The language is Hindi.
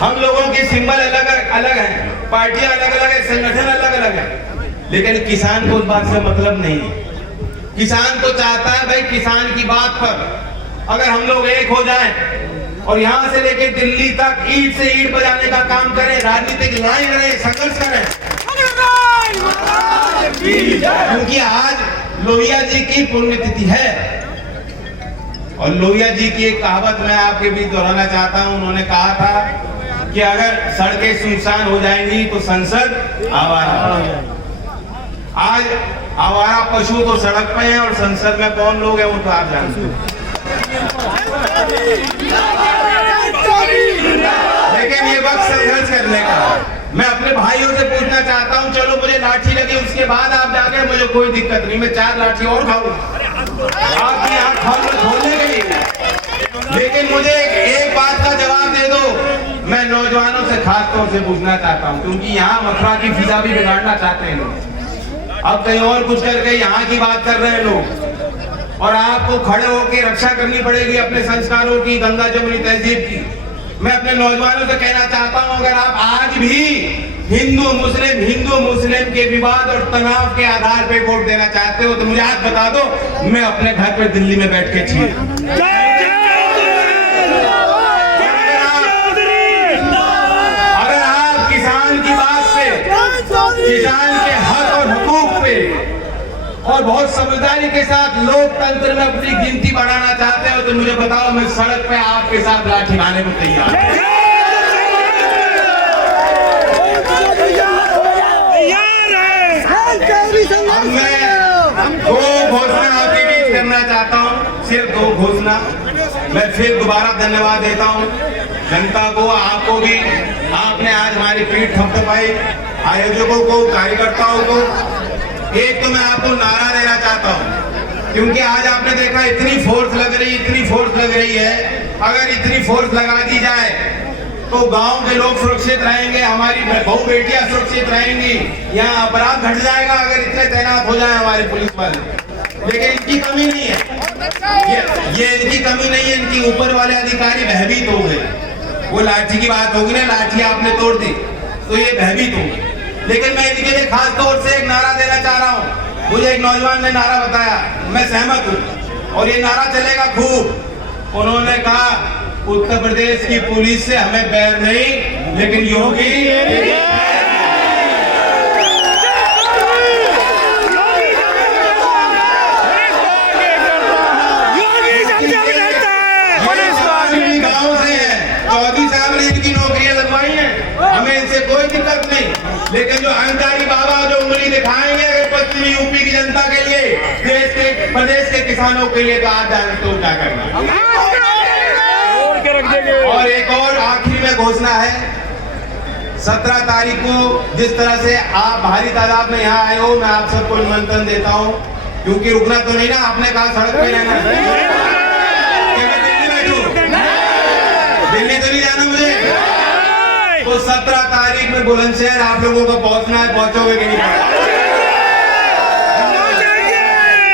हम लोगों की सिंबल अलग अलग है, पार्टियां अलग अलग है, संगठन अलग अलग है, लेकिन किसान को उस बात से मतलब नहीं है। किसान तो चाहता है भाई किसान की बात पर अगर हम लोग एक हो जाएं और यहाँ से लेके दिल्ली तक ईंट से ईंट बजाने का काम करें, राजनीतिक लड़ाई करें, संघर्ष करें, क्योंकि आज लोहिया जी की पुण्यतिथि है। और लोहिया जी की एक कहावत मैं आपके बीच दोहराना चाहता हूं। उन्होंने कहा था कि अगर सड़कें सुनसान हो जाएंगी तो संसद आवारा। आज आवारा पशु तो सड़क पे हैं और संसद में कौन लोग हैं वो तो आप जानते हैं। लेकिन ये वक्त संघर्ष करने का। मैं अपने भाइयों से पूछना चाहता हूं, चलो मुझे लाठी लगी उसके बाद आप जाके, मुझे कोई दिक्कत नहीं, मैं 4 लाठी और खाऊं आपकी आंख खोलने के लिए। लेकिन मुझे एक बात का जवाब दे दो। मैं नौजवानों से खास तौर से पूछना चाहता हूं, क्योंकि यहाँ मथुरा की फिजा भी बिगाड़ना चाहते हैं लोग। अब कहीं और कुछ करके यहाँ की बात कर रहे हैं लोग, और आपको खड़े होकर रक्षा करनी पड़ेगी अपने संस्कारों की, गंगा जमुनी तहजीब की। मैं अपने नौजवानों से कहना चाहता हूं, अगर आप आज भी हिंदू मुस्लिम के विवाद और तनाव के आधार पे वोट देना चाहते हो तो मुझे आज बता दो, मैं अपने घर पे दिल्ली में बैठ के अगर आप किसान की बात पे, किसान के हक और हुकूक पे और बहुत समझदारी के साथ लोकतंत्र में अपनी गिनती बढ़ाना चाहते हो तो मुझे बताओ, मैं सड़क पे आपके साथ लाठी खाने को तैयार हूं। मैं 2 घोषणा आपके बीच करना चाहता हूं, सिर्फ 2 घोषणा। मैं फिर दोबारा धन्यवाद देता हूं जनता को, आपको भी। आपने आज हमारी पीठ थपथपाई, आयोजकों को, कार्यकर्ताओं को। एक तो मैं आपको नारा देना चाहता हूं, क्योंकि आज आपने देखा इतनी फोर्स लग रही है। अगर इतनी फोर्स लगा दी जाए तो गांव के लोग सुरक्षित रहेंगे, हमारी बहू बेटियां सुरक्षित रहेंगी, यहाँ अपराध घट जाएगा अगर इतने तैनात हो जाए हमारे पुलिस वाले। लेकिन इनकी कमी नहीं है, ये इनकी कमी नहीं है, इनकी ऊपर वाले अधिकारी भयभीत हो गए। वो लाठी की बात होगी ना, लाठी आपने तोड़ दी तो ये भयभीत हो गए। लेकिन मैं इनके लिए खास तौर से एक नारा देना चाह रहा हूँ। मुझे एक नौजवान ने नारा बताया, मैं सहमत हूँ और ये नारा चलेगा खूब। उन्होंने कहा, उत्तर प्रदेश की पुलिस से हमें बैर नहीं, लेकिन योगी गांव से है। चौधरी साहब ने इनकी नौकरियां लगवाई हैं, हमें इनसे कोई दिक्कत नहीं। लेकिन जो अहंकारी बाबा जो उंगली दिखाएंगे अगर पश्चिमी यूपी की जनता के लिए, देश के प्रदेश के किसानों के लिए, तो आज जाने तो क्या करना। और एक और आखिरी में घोषणा है, 17 तारीख को जिस तरह से आप भारी तादाद में यहाँ आए हो, मैं आप सबको निमंत्रण देता हूँ, क्योंकि रुकना तो नहीं ना, आपने कहा सड़क पे रहना है। दिल्ली तो नहीं जाना मुझे, तो 17 तारीख में बुलंदशहर आप लोगों को पहुंचना है, पहुंचोगे कि नहीं?